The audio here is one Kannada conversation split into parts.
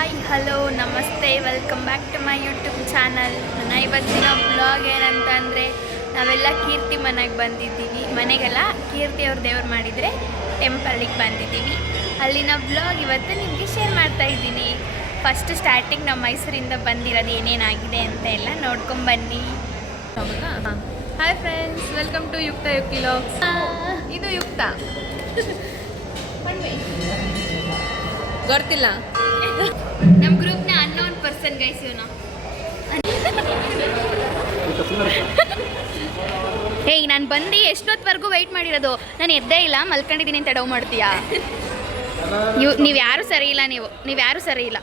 ಹಾಯ್ ಹಲೋ ನಮಸ್ತೆ welcome back to my YouTube channel. ನನ್ನ ಇವತ್ತಿನ ಬ್ಲಾಗ್ ಏನಂತ ಅಂದರೆ ನಾವೆಲ್ಲ ಕೀರ್ತಿ ಮನೆಗೆ ಬಂದಿದ್ದೀವಿ. ಮನೆಗೆಲ್ಲ ಕೀರ್ತಿ ಅವ್ರ ದೇವ್ರು ಮಾಡಿದರೆ ಟೆಂಪಲ್ಲಿಗೆ ಬಂದಿದ್ದೀವಿ. ಅಲ್ಲಿನ ಬ್ಲಾಗ್ ಇವತ್ತು ನಿಮಗೆ ಶೇರ್ ಮಾಡ್ತಾ ಇದ್ದೀನಿ. ಫಸ್ಟ್ ಸ್ಟಾರ್ಟಿಂಗ್ ನಾವು ಮೈಸೂರಿಂದ ಬಂದಿರೋದು ಏನೇನಾಗಿದೆ ಅಂತ ಎಲ್ಲ ನೋಡ್ಕೊಂಬನ್ನಿ. ಹಾಯ್ ಫ್ರೆಂಡ್ಸ್, ವೆಲ್ಕಮ್ ಟು ಯುಕ್ತ ಯುಕ್ಕಿ ಲಾಗ್ಸ್. ಇದು ಯುಕ್ತ ಗೊತ್ತಿಲ್ಲ, ನಮ್ಮ ಗ್ರೂಪ್ನ ಅನ್ನೋನ್ ಪರ್ಸನ್ ಗೈಸ್ ಇವನು. ಹೇಯ್, ನಾನು ಬಂದು ಎಷ್ಟೊತ್ತವರೆಗೂ ವೆಯ್ಟ್ ಮಾಡಿರೋದು, ನಾನು ಎದ್ದೇ ಇಲ್ಲ, ಮಲ್ಕೊಂಡಿದ್ದೀನಿ ಅಂತ ಡೌ ಮಾಡ್ತೀಯಾ? ನೀವು ಯಾರೂ ಸರಿ ಇಲ್ಲ, ನೀವು ಯಾರೂ ಸರಿ ಇಲ್ಲ.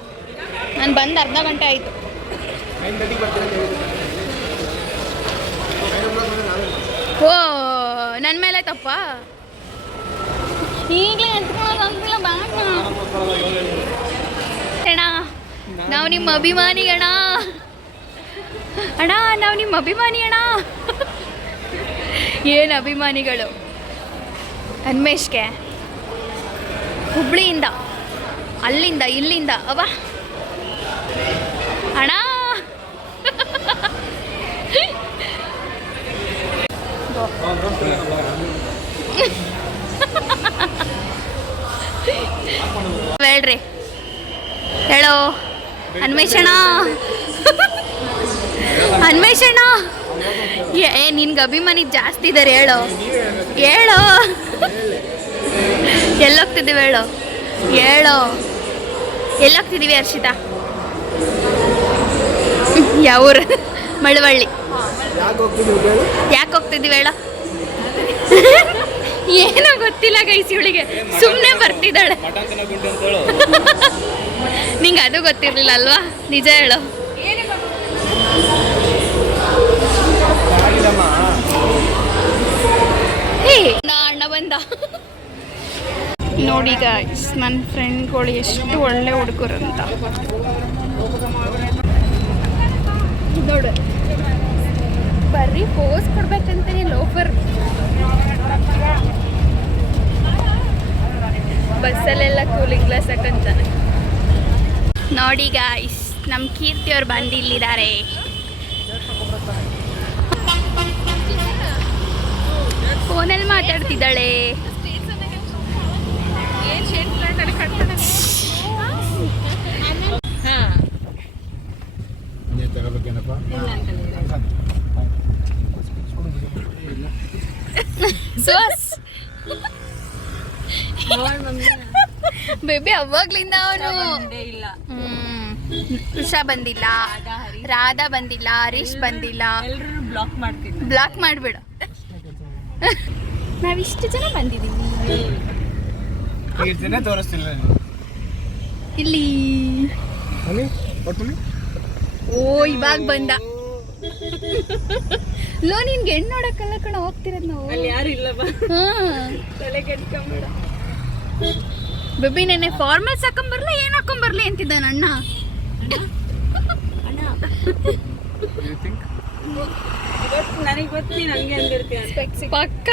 ನಾನು ಬಂದು ಅರ್ಧ ಗಂಟೆ ಆಯಿತು. ಓ, ನನ್ನ ಮೇಲೆ ತಪ್ಪ? ಈಗಲೇ ಎತ್ಕೊಳ್ಳೋದಾಗ್ತಿಲ್ಲ ಬ್ಯಾಗ್. ಅಣ್ಣ, ನಾವು ನಿಮ್ಮ ಅಭಿಮಾನಿ ಅಣ್ಣ. ಅಣ್ಣ, ನಾವು ನಿಮ್ಮ ಅಭಿಮಾನಿ ಅಣ್ಣ. ಏನು ಅಭಿಮಾನಿಗಳು? ಅನ್ಮೇಶ್ಗೆ ಹುಬ್ಳಿಯಿಂದ, ಅಲ್ಲಿಂದ, ಇಲ್ಲಿಂದ ಅವ ಅಣ್ಣ. ಹೇಳ್ರಿ, ಹೇಳೋ ಅನ್ವೇಷಣ. ಅನ್ವೇಷಣ, ನಿನ್ಗೆ ಅಭಿಮಾನಿ ಜಾಸ್ತಿ ಇದ್ದಾರೆ. ಹೇಳೋ ಎಲ್ಲೋಗ್ತಿದ್ದೀವಿ? ಹೇಳೋ ಎಲ್ಲೋಗ್ತಿದ್ದೀವಿ? ಹರ್ಷಿತಾ, ಯಾವೂರು? ಮಳವಳ್ಳಿ. ಯಾಕೆ ಹೋಗ್ತಿದ್ದೀವಿ ಹೇಳೋ? ಏನೋ ಗೊತ್ತಿಲ್ಲ ಗೈಸ್ ಇವಳಿಗೆ, ಸುಮ್ಮನೆ ಬರ್ತಿದ್ದಾಳೆ. ನಿಂಗೆ ಅದು ಗೊತ್ತಿರಲಿಲ್ಲ ಅಲ್ವಾ? ನಿಜ ಹೇಳು. ಅಣ್ಣ ಬಂದ ನೋಡಿ ಗೈಸ್, ನನ್ನ ಫ್ರೆಂಡ್ಗಳು ಎಷ್ಟು ಒಳ್ಳೆ ಹುಡುಗರಂತ ನೋಡು. ಬರ್ರಿ ಪೋಸ್ ಕೊಡ್ಬೇಕಂತಾನೆ ಲೋಫರ್ ಬಸ್ಸಲ್ಲೆಲ್ಲ ಕೂಲಿಂಗ್ ಗ್ಲಾಸ್ ಹಾಕಂತಾನೆ. ನೋಡಿ ಗಾಯ್ಸ್, ನಮ್ಮ ಕೀರ್ತಿ ಅವ್ರು ಬಂದು ಇಲ್ಲಿದ್ದಾರೆ. ಫೋನಲ್ಲಿ ಮಾತಾಡ್ತಿದ್ದಾಳೆ. ಬೇಬಿ ಅವಾಗ್ಲಿಂದ ಅವನು ಉಷಾ ಬಂದಿಲ್ಲ, ರಾಧಾ ಬಂದಿಲ್ಲ, ಹರೀಶ್ ಬಂದಿಲ್ಲ. ಬ್ಲಾಕ್ ಮಾಡ್ಬಿಡು. ನಾವಿಷ್ಟು ಜನ ಬಂದಿದ್ದೀವಿ ಇಲ್ಲಿ. ಓ, ಇವಾಗ ಬಂದ. ಲೋ, ನಿನ್ಗೆ ಹೆಣ್ಣು ನೋಡಕ್ಕಲ್ಲ ಕಣ ಹೋಗ್ತಿರೋದು ನಾವು. ಬೇಬಿ ನೆನ್ನೆ ಫಾರ್ಮಲ್ಸ್ ಹಾಕೊಂಬರ್ಲಿ, ಏನ್ ಹಾಕೊಂಬರ್ಲಿ ಅಂತಿದ್ದ ನನ್ನ ಪಕ್ಕ.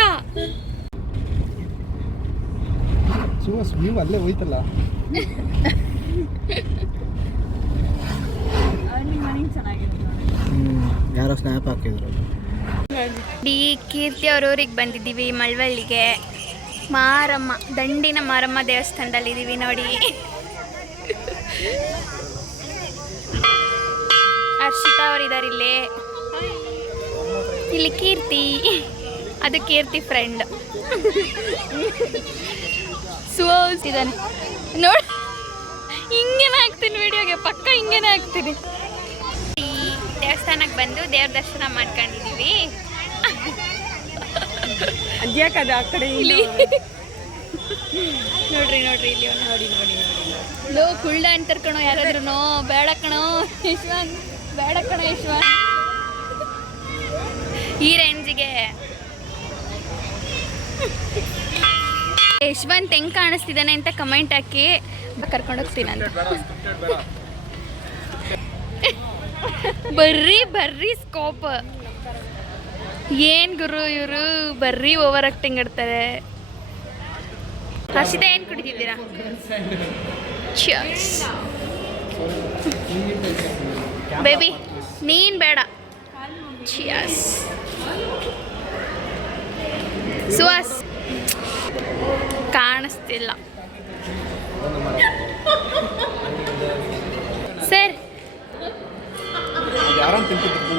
ಅಲ್ಲೇ ಹೋಯ್ತಲ್ಲ. ಯಾರೋ ಸ್ನ್ಯಾಪ್ ಹಾಕಿದ್ರು. ಕೀರ್ತಿ ಅವ್ರ ಊರಿಗೆ ಬಂದಿದ್ದೀವಿ, ಮಳವಳ್ಳಿಗೆ. ಮಾರಮ್ಮ, ದಂಡಿನ ಮಾರಮ್ಮ ದೇವಸ್ಥಾನದಲ್ಲಿದ್ದೀವಿ ನೋಡಿ. ಹರ್ಷಿತಾ ಅವರಿದ್ದಾರೆ ಇಲ್ಲಿ ಕೀರ್ತಿ, ಅದು ಕೀರ್ತಿ ಫ್ರೆಂಡ್. ಸುವಾಸ್ ಇದ್ದಾನೆ ನೋಡಿ. ಹಿಂಗೇನೆ ಹಾಕ್ತೀನಿ ವಿಡಿಯೋಗೆ, ಪಕ್ಕ ಹಿಂಗೇನೆ ಹಾಕ್ತೀನಿ. ದೇವಸ್ಥಾನಕ್ಕೆ ಬಂದು ದೇವ್ರ ದರ್ಶನ ಮಾಡ್ಕೊಂಡಿದ್ದೀವಿ. ಅದ್ಯಾಕದ ಆ ಕಡೆ ಇಲ್ಲಿ ನೋಡ್ರಿ ಇಲ್ಲಿ ನೋಡಿ ಲೋ ಕುಳ್ಳ ಅಂತಾರ ಕಣೋ ಯಾರಾದ್ರೂ. ಬೇಡ ಕಣೋ ಯಶ್ವಂತ್, ಬೇಡ ಕಣೋ ಯಶ್ವಂತ್. ಈ ರೇಂಜಿಗೆ ಯಶ್ವಂತ್ ಹೆಂಗ್ ಕಾಣಿಸ್ತಿದ್ದಾನೆ ಅಂತ ಕಮೆಂಟ್ ಹಾಕಿ ಕರ್ಕೊಂಡೋಗ್ತೀನಿ ಅಂತ. ಬರ್ರಿ ಸ್ಕೋಪ್. ಏನ್ ಗುರು ಇವರು ಬರ್ರಿ ಓವರ್ ಆಕ್ಟಿಂಗ್ ಆಡ್ತಾರೆ. ಹರ್ಷಿತಾ ಏನು ಕುಡಿತಿದ್ದೀರಾ? Cheers. ಬೇಬಿ ನೀನು ಬೇಡ. ಚಿಯರ್ಸ್. ಸುಹಾಸ್ ಕಾಣಿಸ್ತಿಲ್ಲ ಸರ್. ಆರಾಮ್ ತಿಂತಿದ್ರು.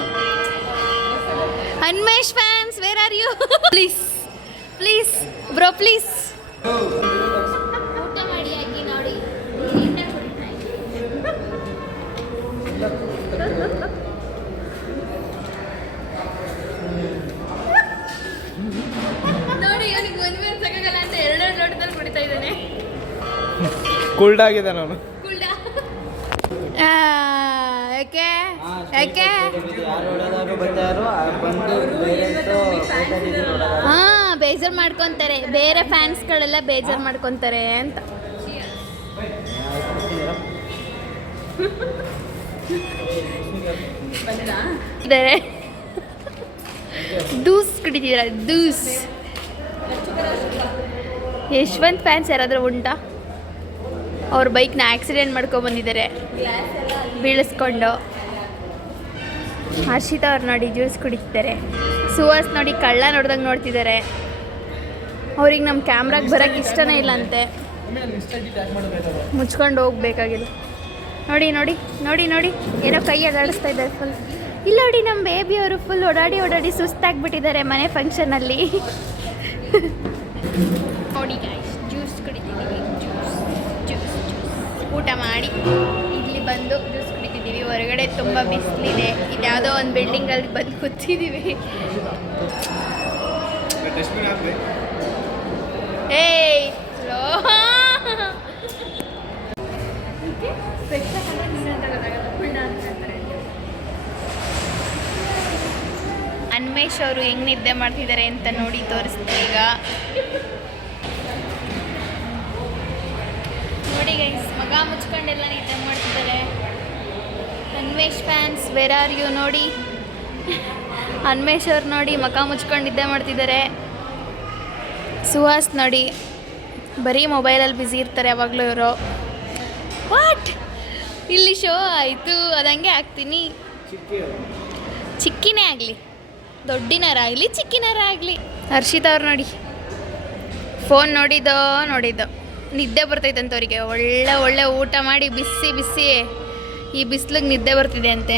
Anmesh fans where are you? Please please bro please. ಊಟ ಮಾಡಿ ಆಗಿ ನೋಡಿ. ನೋಡಿ ಅವನಿಗೆ ಒಂದು ಮೇಲೆ ಸಾಕಾಗಲ್ಲ ಅಂತ ಎರಡೆರಡು ಲೋಟದಲ್ಲಿ ಕುಡಿತಾ ಇದ್ದಾನೆ. ಕೂಲ್ಡ್ ಆಗಿದೆ ನಾನು. ಯಾಕೆ ಯಾಕೆ ಹಾಂ ಬೇಜಾರು ಮಾಡ್ಕೊತಾರೆ, ಬೇರೆ ಫ್ಯಾನ್ಸ್ಗಳೆಲ್ಲ ಬೇಜಾರು ಮಾಡ್ಕೊತಾರೆ ಅಂತ. ಇದ್ದಾರೆ ದೂಸ್ ಕುಡಿತಿದ್ದೀರ ದೂಸ್. ಯಶವಂತ್ ಫ್ಯಾನ್ಸ್ ಯಾರಾದರೂ ಉಂಟಾ? ಅವ್ರ ಬೈಕ್ನ ಆಕ್ಸಿಡೆಂಟ್ ಮಾಡ್ಕೊಬಂದಿದ್ದಾರೆ ಬೀಳಿಸ್ಕೊಂಡು. ಹರ್ಷಿತಾ ಅವ್ರು ನೋಡಿ ಜ್ಯೂಸ್ ಕುಡಿತಿದ್ದಾರೆ. ಸುಹಾಸ್ ನೋಡಿ ಕಳ್ಳ ನೋಡ್ದಂಗೆ ನೋಡ್ತಿದ್ದಾರೆ. ಅವ್ರಿಗೆ ನಮ್ಮ ಕ್ಯಾಮ್ರಾಗೆ ಬರೋಕ್ಕೆ ಇಷ್ಟನೇ ಇಲ್ಲ ಅಂತೆ, ಮುಚ್ಕೊಂಡು ಹೋಗ್ಬೇಕಾಗಿಲ್ಲ. ನೋಡಿ ನೋಡಿ ನೋಡಿ ನೋಡಿ ಏನೋ ಕೈ ಅಲ್ಲಾಡಿಸ್ತಾ ಇದ್ದಾರೆ ಫುಲ್. ಇಲ್ಲ ನೋಡಿ ನಮ್ಮ ಬೇಬಿಯವರು ಫುಲ್ ಓಡಾಡಿ ಓಡಾಡಿ ಸುಸ್ತಾಗ್ಬಿಟ್ಟಿದ್ದಾರೆ ಮನೆ ಫಂಕ್ಷನಲ್ಲಿ. ನೋಡಿ ಗಾಯ್ಸ್ ಜ್ಯೂಸ್ ಕುಡಿತಿದ್ದೀವಿ. ಜ್ಯೂಸ್ ಜ್ಯೂಸ್ ಜ್ಯೂಸ್ ಊಟ ಮಾಡಿ ಇಲ್ಲಿ ಬಂದು ಜ್ಯೂಸ್ ಕುಡಿತಿದ್ದೀವಿ. ಹೊರಗಡೆ ತುಂಬ ಬಿಸಿಲಿದೆ. ಇದು ಯಾವುದೋ ಒಂದು ಬಿಲ್ಡಿಂಗಲ್ಲಿ ಬಂದು ಕೂತಿದ್ದೀವಿ. ಏಯ್ ಸ್ಲೋ. ಅನ್ಮೇಶ್ ಅವರು ಹೆಂಗೆ ನಿದ್ದೆ ಮಾಡ್ತಿದ್ದಾರೆ ಅಂತ ನೋಡಿ ತೋರಿಸ್ತೀವಿ ಈಗ. ನೋಡಿ ಗೈಸ್ ಮಗ ಮುಚ್ಕೊಂಡೆಲ್ಲ ನಿದ್ದೆ ಮಾಡ್ತಿದ್ದಾರೆ. Anmesh fans where are you? ನೋಡಿ ಅನ್ಮೇಶ್ ಅವ್ರು ನೋಡಿ ಮಗ ಮುಚ್ಕೊಂಡು ನಿದ್ದೆ ಮಾಡ್ತಿದ್ದಾರೆ. ಸುಹಾಸ್ ನೋಡಿ ಬರೀ ಮೊಬೈಲಲ್ಲಿ ಬ್ಯುಸಿ ಇರ್ತಾರೆ ಯಾವಾಗಲೂ ಇವರು. ವಾಟ್ ಇಲ್ಲಿ ಶೋ ಆಯಿತು ಅದಂಗೆ ಆಗ್ತೀನಿ. ಚಿಕ್ಕಿನೇ ಆಗಲಿ ದೊಡ್ಡಿನಾರ ಆಗಲಿ ಚಿಕ್ಕಿನಾರ ಆಗಲಿ. ಹರ್ಷಿತಾ ಅವ್ರು ನೋಡಿ ಫೋನ್ ನೋಡಿದ್ದೋ ನಿದ್ದೆ ಬರ್ತೈತಂತ ಅವರಿಗೆ. ಒಳ್ಳೆ ಊಟ ಮಾಡಿ ಬಿಸಿ ಬಿಸಿ ಈ ಬಿಸಿಲಿಗೆ ನಿದ್ದೆ ಬರ್ತಿದೆ ಅಂತೆ.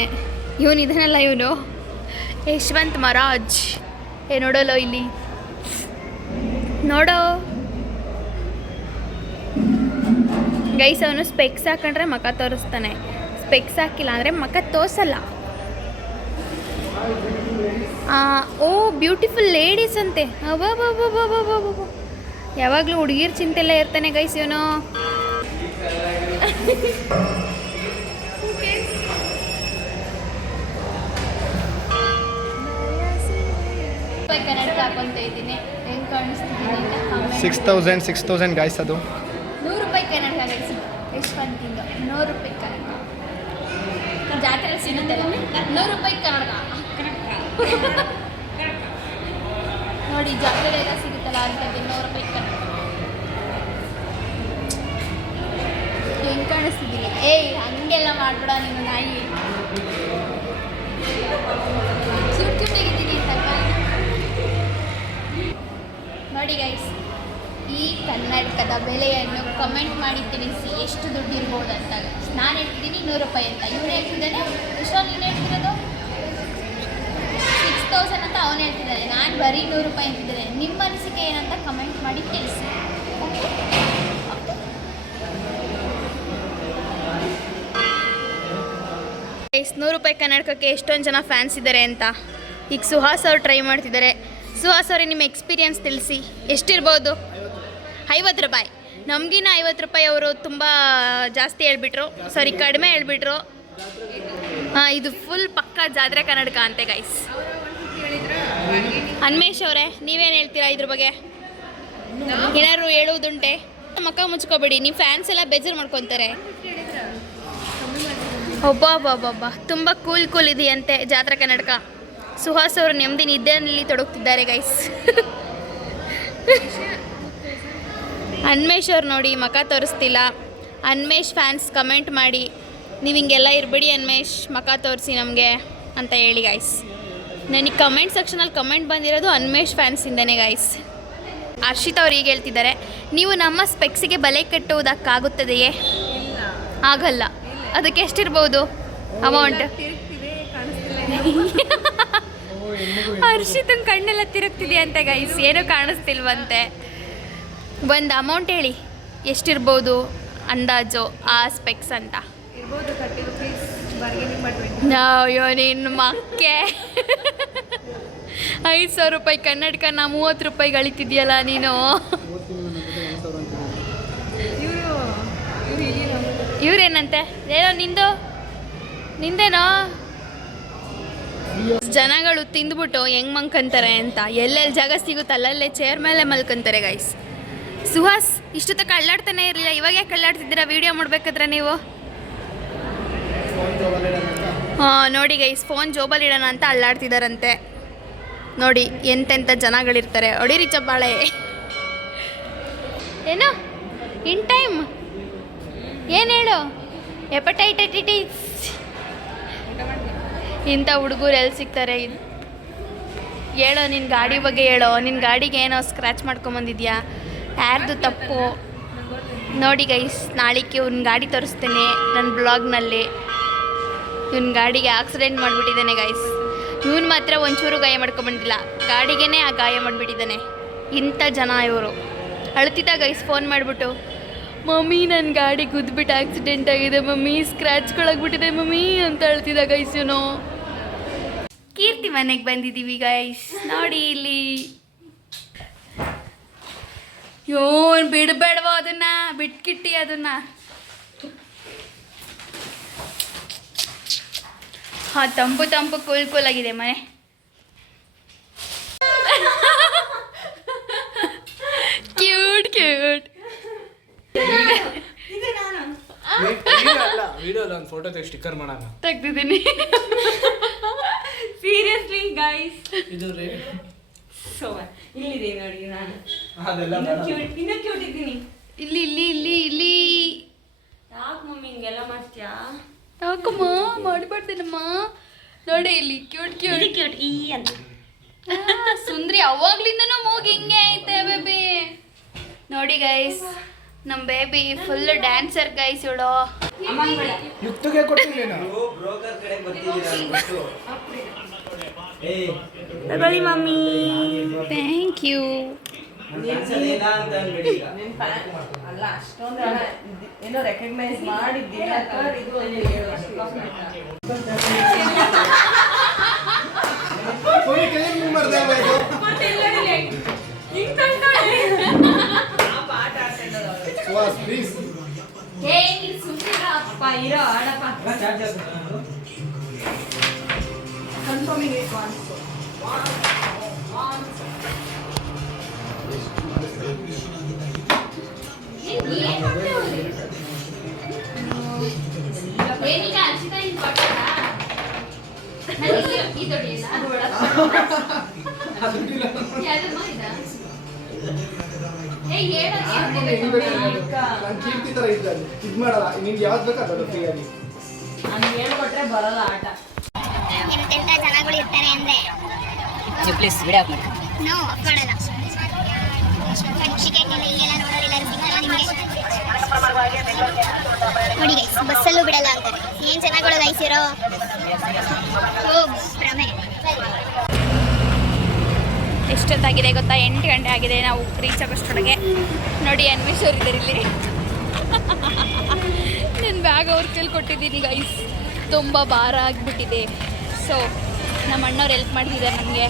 ಇವನು ಇದನ್ನೆಲ್ಲ ಇವನು ಯಶವಂತ್ ಮಹಾರಾಜ್. ನೋಡೋಲ್ಲ ಇಲ್ಲಿ ನೋಡೋ ಗೈಸ್. ಅವನು ಸ್ಪೆಕ್ಸ್ ಹಾಕೊಂಡ್ರೆ ಮಖ ತೋರಿಸ್ತಾನೆ, ಸ್ಪೆಕ್ಸ್ ಹಾಕಿಲ್ಲ ಅಂದರೆ ಮಖ ತೋರಿಸಲ್ಲ. ಓ ಬ್ಯೂಟಿಫುಲ್ ಲೇಡೀಸ್ ಅಂತೆ. ಅಬ್ಬಬ್ಬಬ್ಬಬ್ಬಬ್ಬಬ್ಬ ಯಾವಾಗಲೂ ಹುಡುಗಿರ್ ಚಿಂತೆಲ್ಲ ಇರ್ತಾನೆ ಗೈಸ್ ಇವನು. ಕನ್ನಡ ಹಾಕೊಂತ ಇದ್ದೀನಿ. ಹೆಂಗೆ ಕಾಣಿಸ್ತಿದ್ದೀನಿ? 6,000 ಗಾಯ್ಸ್. ಅದು 100 ರೂಪಾಯಿ ಕನ್ನಡ ಗೈಸ್. ಯಶವಂತಿಂದ 100 ರೂಪಾಯಿ ಕನ್ನಡ ಜಾತ್ರೆ ಸಿಗುತ್ತಲ್ಲ 100 ರೂಪಾಯಿ ಕನ್ನಡ. ನೋಡಿ ಜಾತ್ರೆಲ್ಲ ಸಿಗುತ್ತಲ್ಲ ಅಂಥದ್ದು 100 ರೂಪಾಯಿ ಕನ್ನಡ. ಹೆಂಗೆ ಕಾಣಿಸ್ತಿದ್ದೀನಿ? ಏಯ್ ಹಂಗೆಲ್ಲ ಮಾಡ್ಬೇಡ ನೀನು ನಾಯಿ. ಕ್ಯೂಟಾಗಿದ್ದೀನಿ ಸ್ವಲ್ಪ. ನೋಡಿ ಗೈಸ್ ಈ ಕನ್ನಡಕದ ಬೆಲೆಯನ್ನು ಕಮೆಂಟ್ ಮಾಡಿ ತಿಳಿಸಿ ಎಷ್ಟು ದುಡ್ಡು ಇರ್ಬೋದು ಅಂತ. ನಾನು ಹೇಳ್ತಿದ್ದೀನಿ 100 ರೂಪಾಯಿ ಅಂತ, ಇವ್ರು ಹೇಳ್ತಿದ್ದಾನೆ ಎಷ್ಟು. ನೀನು ಹೇಳ್ತಿರೋದು 6,000 ಅಂತ ಅವನು ಹೇಳ್ತಿದ್ದಾನೆ. ನಾನು ಬರೀ 100 ರೂಪಾಯಿ ಅಂತಿದ್ದೇನೆ. ನಿಮ್ಮ ಅನಿಸಿಕೆ ಏನಂತ ಕಮೆಂಟ್ ಮಾಡಿ ತಿಳಿಸಿ. ಗೈಸ್ 100 ರೂಪಾಯಿ ಕನ್ನಡಕಕ್ಕೆ ಎಷ್ಟೊಂದು ಜನ ಫ್ಯಾನ್ಸ್ ಇದ್ದಾರೆ ಅಂತ. ಈಗ ಸುಹಾಸ್ ಅವ್ರು ಟ್ರೈ ಮಾಡ್ತಿದ್ದಾರೆ. ಸುಹಾಸ್ ಅವ್ರಿಗೆ ನಿಮ್ಮ ಎಕ್ಸ್ಪೀರಿಯನ್ಸ್ ತಿಳಿಸಿ. ಎಷ್ಟಿರ್ಬೋದು? 50 ರೂಪಾಯಿ. ನಮಗಿನ್ನ 50 ರೂಪಾಯಿ ಅವರು ತುಂಬ ಜಾಸ್ತಿ ಹೇಳ್ಬಿಟ್ರು, ಸಾರಿ ಕಡಿಮೆ ಹೇಳ್ಬಿಟ್ರು. ಹಾಂ ಇದು ಫುಲ್ ಪಕ್ಕಾ ಜಾತ್ರೆ ಕನ್ನಡಕ ಅಂತೆ ಗೈಸ್. ಅನ್ಮೇಶ್ ಅವರೇ ನೀವೇನು ಹೇಳ್ತೀರಾ ಇದ್ರ ಬಗ್ಗೆ? ಏನಾದ್ರು ಹೇಳುವುದುಂಟೆ? ಮಕ್ಕ ಮುಚ್ಕೋಬೇಡಿ, ನೀವು ಫ್ಯಾನ್ಸ್ ಎಲ್ಲ ಬೇಜಾರು ಮಾಡ್ಕೊತಾರೆ. ಒಬ್ಬ ತುಂಬ ಕೂಲ್ ಇದೆಯಂತೆ ಜಾತ್ರೆ ಕನ್ನಡಕ. ಸುಹಾಸ್ ಅವರು ನೆಮ್ಮದಿ ನಿದ್ದೆಯಲ್ಲಿ ತೊಡಗುತ್ತಿದ್ದಾರೆ ಗೈಸ್. ಅನ್ಮೇಶ್ ಅವ್ರು ನೋಡಿ ಮಖ ತೋರಿಸ್ತಿಲ್ಲ. ಅನ್ಮೇಶ್ ಫ್ಯಾನ್ಸ್ ಕಮೆಂಟ್ ಮಾಡಿ ನೀವು ಹಿಂಗೆಲ್ಲ ಇರಬೇಡಿ ಅನ್ಮೇಶ್, ಮಕ ತೋರಿಸಿ ನಮಗೆ ಅಂತ ಹೇಳಿ ಗಾಯ್ಸ್. ನನಗೆ ಕಮೆಂಟ್ ಸೆಕ್ಷನಲ್ಲಿ ಕಮೆಂಟ್ ಬಂದಿರೋದು ಅನ್ಮೇಶ್ ಫ್ಯಾನ್ಸಿಂದನೇ ಗಾಯ್ಸ್. ಹರ್ಷಿತ್ ಅವ್ರು ಈಗ ಹೇಳ್ತಿದ್ದಾರೆ, ನೀವು ನಮ್ಮ ಸ್ಪೆಕ್ಸಿಗೆ ಬಲೆ ಕಟ್ಟುವುದಕ್ಕಾಗುತ್ತದೆಯೇ? ಇಲ್ಲ, ಆಗಲ್ಲ. ಅದಕ್ಕೆ ಎಷ್ಟಿರ್ಬೋದು ಅಮೌಂಟ್? ತಿರುಗ್ತಿದೆ, ಕಾಣಿಸ್ತಿಲ್ಲ. ಹರ್ಷಿತನ ಕಣ್ಣೆಲ್ಲ ತಿರುಗ್ತಿದೆ ಅಂತ ಗೈಸ್, ಏನೂ ಕಾಣಿಸ್ತಿಲ್ವಂತೆ. ಒಂದು ಅಮೌಂಟ್ ಹೇಳಿ, ಎಷ್ಟಿರ್ಬೋದು ಅಂದಾಜು ಆ ಸ್ಪೆಕ್ಸ್ ಅಂತ? ಇರ್ಬೋದು 30 rupees, ಬಾರ್ಗೇನಿಂಗ್ ಮಾಡಿ. ಅಯ್ಯೋ ನಿನ್ನ ಮಕ್ಕೆ 5,000 ರೂಪಾಯಿ ಕನ್ನಡಕನ 30 ರೂಪಾಯಿ ಗಳಿತಿದ್ಯಲ್ಲ ನೀನು. ಇವರು ಇವ್ರೇನಂತೆ ಏನೋ ನಿಂದೇನೋ ಜನಗಳು ತಿಂದ್ಬಿಟ್ಟು ಹೆಂಗ್ ಮಲ್ಕೊಂತಾರೆ ಅಂತ, ಎಲ್ಲೆಲ್ಲಿ ಜಾಗ ಸಿಗುತ್ತೆ ಅಲ್ಲಲ್ಲೇ ಚೇರ್ ಮೇಲೆ ಮಲ್ಕೊಂತಾರೆ ಗೈಸ್. ಸುಹಾಸ್ ಇಷ್ಟೊತ್ತಕ್ಕೆ ಅಳ್ಳಾಡ್ತಾನೆ ಇರಲಿಲ್ಲ, ಇವಾಗ ಯಾಕೆ ಅಳ್ಳಾಡ್ತಿದ್ದೀರಾ ವೀಡಿಯೋ ಮಾಡ್ಬೇಕಾದ್ರೆ ನೀವು? ಹಾಂ ನೋಡಿ ಗೈಸ್, ಫೋನ್ ಜೋಬಲ್ಲಿ ಇಡೋಣ ಅಂತ ಅಳ್ಳಾಡ್ತಿದ್ದಾರಂತೆ. ನೋಡಿ ಎಂತೆಂಥ ಜನಗಳಿರ್ತಾರೆ. ಹೊಡಿರಿ ಚಪ್ಪಾಳೆ. ಏನು ಇನ್ ಟೈಮ್ ಏನು ಹೇಳು? ಹೆಪಟೈಟಿಸ್. ಇಂಥ ಹುಡುಗರು ಎಲ್ಲಿ ಸಿಗ್ತಾರೆ? ಹೇಳೋ, ನಿನ್ನ ಗಾಡಿ ಬಗ್ಗೆ ಹೇಳೋ. ನಿನ್ನ ಗಾಡಿಗೆ ಏನೋ ಸ್ಕ್ರ್ಯಾಚ್ ಮಾಡ್ಕೊಂಬಂದಿದ್ಯಾ? ಯಾರ್ದು ತಪ್ಪು? ನೋಡಿ ಗೈಸ್, ನಾಳೆಗೆ ಇವ್ನ ಗಾಡಿ ತೋರಿಸ್ತೇನೆ ನನ್ನ ಬ್ಲಾಗ್ನಲ್ಲಿ. ಇವ್ನ ಗಾಡಿಗೆ ಆಕ್ಸಿಡೆಂಟ್ ಮಾಡಿಬಿಟ್ಟಿದ್ದಾನೆ ಗೈಸ್. ಇವನು ಮಾತ್ರ ಒಂಚೂರು ಗಾಯ ಮಾಡ್ಕೊಂಬಂದಿಲ್ಲ, ಗಾಡಿಗೇ ಆ ಗಾಯ ಮಾಡಿಬಿಟ್ಟಿದ್ದಾನೆ. ಇಂಥ ಜನ ಇವರು. ಅಳ್ತಿದ್ದ ಗೈಸ್ ಫೋನ್ ಮಾಡಿಬಿಟ್ಟು, ಮಮ್ಮಿ ನನ್ನ ಗಾಡಿ ಗುದ್ಬಿಟ್ಟು ಆಕ್ಸಿಡೆಂಟ್ ಆಗಿದೆ ಮಮ್ಮಿ, ಸ್ಕ್ರ್ಯಾಚ್ಗಳಾಗ್ಬಿಟ್ಟಿದೆ ಮಮ್ಮಿ ಅಂತ ಅಳ್ತಿದ್ದ ಗೈಸ್ ಇವನು. ಕೀರ್ತಿ ಮನೆಗೆ ಬಂದಿದ್ದೀವಿ ಗೈಸ್, ನೋಡಿ ಇಲ್ಲಿ. ಯೋ ಬಿಡಬೇಡವೋ ಅದನ್ನ, ಬಿಟ್ಕಿಟ್ಟಿ ಅದನ್ನ. ಹಾಂ, ತಂಪು ತಂಪು ಕೂಲ್ ಆಗಿದೆ ಮನೆ. ಕ್ಯೂಟ್ ಫೋಟೋ ತೆಗೆ ಸ್ಟಿಕ್ಕರ್ ಮಾಡೋಣ ತೆಗ್ದಿದ್ದೀನಿ. ಸೀರಿಯಸ್ಲಿ ಗೈಸ್, ಇದು ರೀ ಇಲ್ಲಿದೆ ನೋಡಿ, ನಾನು ಅದೆಲ್ಲ ಇನ್ನೂ ಕ್ಯೂಟ್ ಇದ್ದೀನಿ. ಇಲ್ಲಿ ಇಲ್ಲಿ ಇಲ್ಲಿ ಇಲ್ಲಿ. ಯಾಕೆ ಮಮ್ಮಿ ಹಿಂಗೆಲ್ಲ ಮಾಡ್ತೀಯಾ? ಯಾಕಮ್ಮ ಮಾಡಬಾರ್ದೇನಮ್ಮ? ನೋಡಿ ಇಲ್ಲಿ ಕ್ಯೂಟ್ ಈ ಅಂತ ಸುಂದ್ರಿ. ಅವಾಗ್ಲಿಂದನೂ ಮೂಗಿ ಹಿಂಗೆ ಐತೆ ಬೇಬಿ. ನೋಡಿ ಗೈಸ್, ನಮ್ಮ ಬೇಬಿ ಫುಲ್ ಡ್ಯಾನ್ಸರ್ ಗೈಸ್ ಇವಳು. ಯುಕ್ತಿಗೆ ಕೊಟ್ಟಿಲ್ಲ ನೀವು ಬ್ರೋಕರ್ ಕಡೆ ಬರ್ತಿದ್ದೀರಾ? ತಗೊಳ್ಳಿ ಮಮ್ಮಿ. Thank you. ಅಲ್ಲ ಅಷ್ಟೊಂದು ಏನೋ ರೆಕಗ್ನೈಸ್ ಮಾಡಿದ್ದೀನಿ. ಅಪ್ಪ ಇರೋ ಆಡಪ್ಪ. Confirming it once. ಕೀರ್ತಿ ತರ ಇದ್ದಾರೆ, ಇದು ಮಾಡಲ್ಲ. ನಿಮ್ಗೆ ಯಾವ್ದು ಬೇಕು ಅದನ್ನು ಫ್ರೀಯಾಗಿ ಹಂಗೆ ಹೇಳ್ಕೊಟ್ರೆ ಬರಲ್ಲ ಆಟ. ಎಂತೆಂಥ ಜನಗಳು ಇರ್ತಾರೆ ಅಂದ್ರೆ ಪ್ಲೀಸ್ ವಿಡಿಯೋ ಮಾಡಿ. ನಾವು ಮಾಡಲ್ಲ. ಟಿಕೆಟ್ ಹಿಂಗೆಲ್ಲ ನೋಡೋರಿಲ್ಲ, ಸಿಗಲ್ಲ ನಿಮಗೆ. ನೋಡಿ ಗೈಸ್, ಬಸ್ಸಲ್ಲೂ ಬಿಡಲ್ಲ ಅಂತಾರೆ. ಏನ್ ಜನಗಳು ಗೈಸ್ ಇರೋ. ಓ ಭ್ರಮೆ. ಎಷ್ಟೊತ್ತಾಗಿದೆ ಗೊತ್ತಾ? 8 ಗಂಟೆ ಆಗಿದೆ. ನಾವು ರೀಚ್ ಆಗೋಷ್ಟೊಳಗೆ ನೋಡಿ ಅನ್ವೇಷ್ ಅವ್ರು ಇದ್ದಾರೆ ಇಲ್ಲಿ. ನನ್ನ ಬ್ಯಾಗ್ ಅವ್ರ ಕೈಲಿ ಕೊಟ್ಟಿದ್ದೀನಿ ಗೈಸ್, ತುಂಬ ಭಾರ ಆಗಿಬಿಟ್ಟಿದೆ. ಸೊ ನಮ್ಮ ಅಣ್ಣವ್ರು ಹೆಲ್ಪ್ ಮಾಡ್ತಿದ್ದಾರೆ ನಮಗೆ.